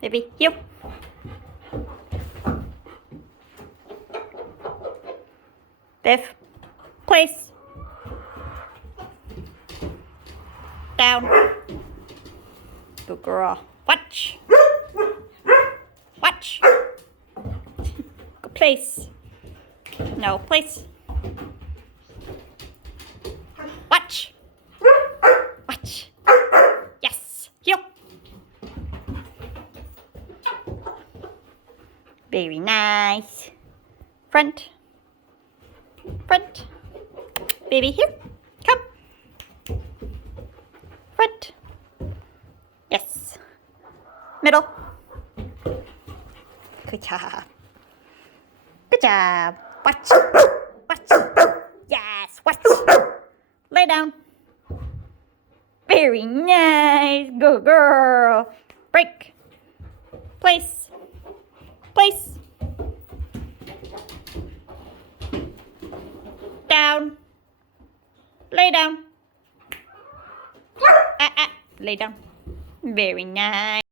Baby, heel. Viv, place. Down. Good girl. Watch. Watch. Good place. No, place. Watch. Watch. Yes. Heel. Very nice. Front. Front. Baby, here. Come. Front. Yes. Middle. Good job. Good job. Watch. Watch. Yes. Watch. Lay down. Very nice. Good girl. Break. Place. Place. Down. Lay down. Lay down. Very nice.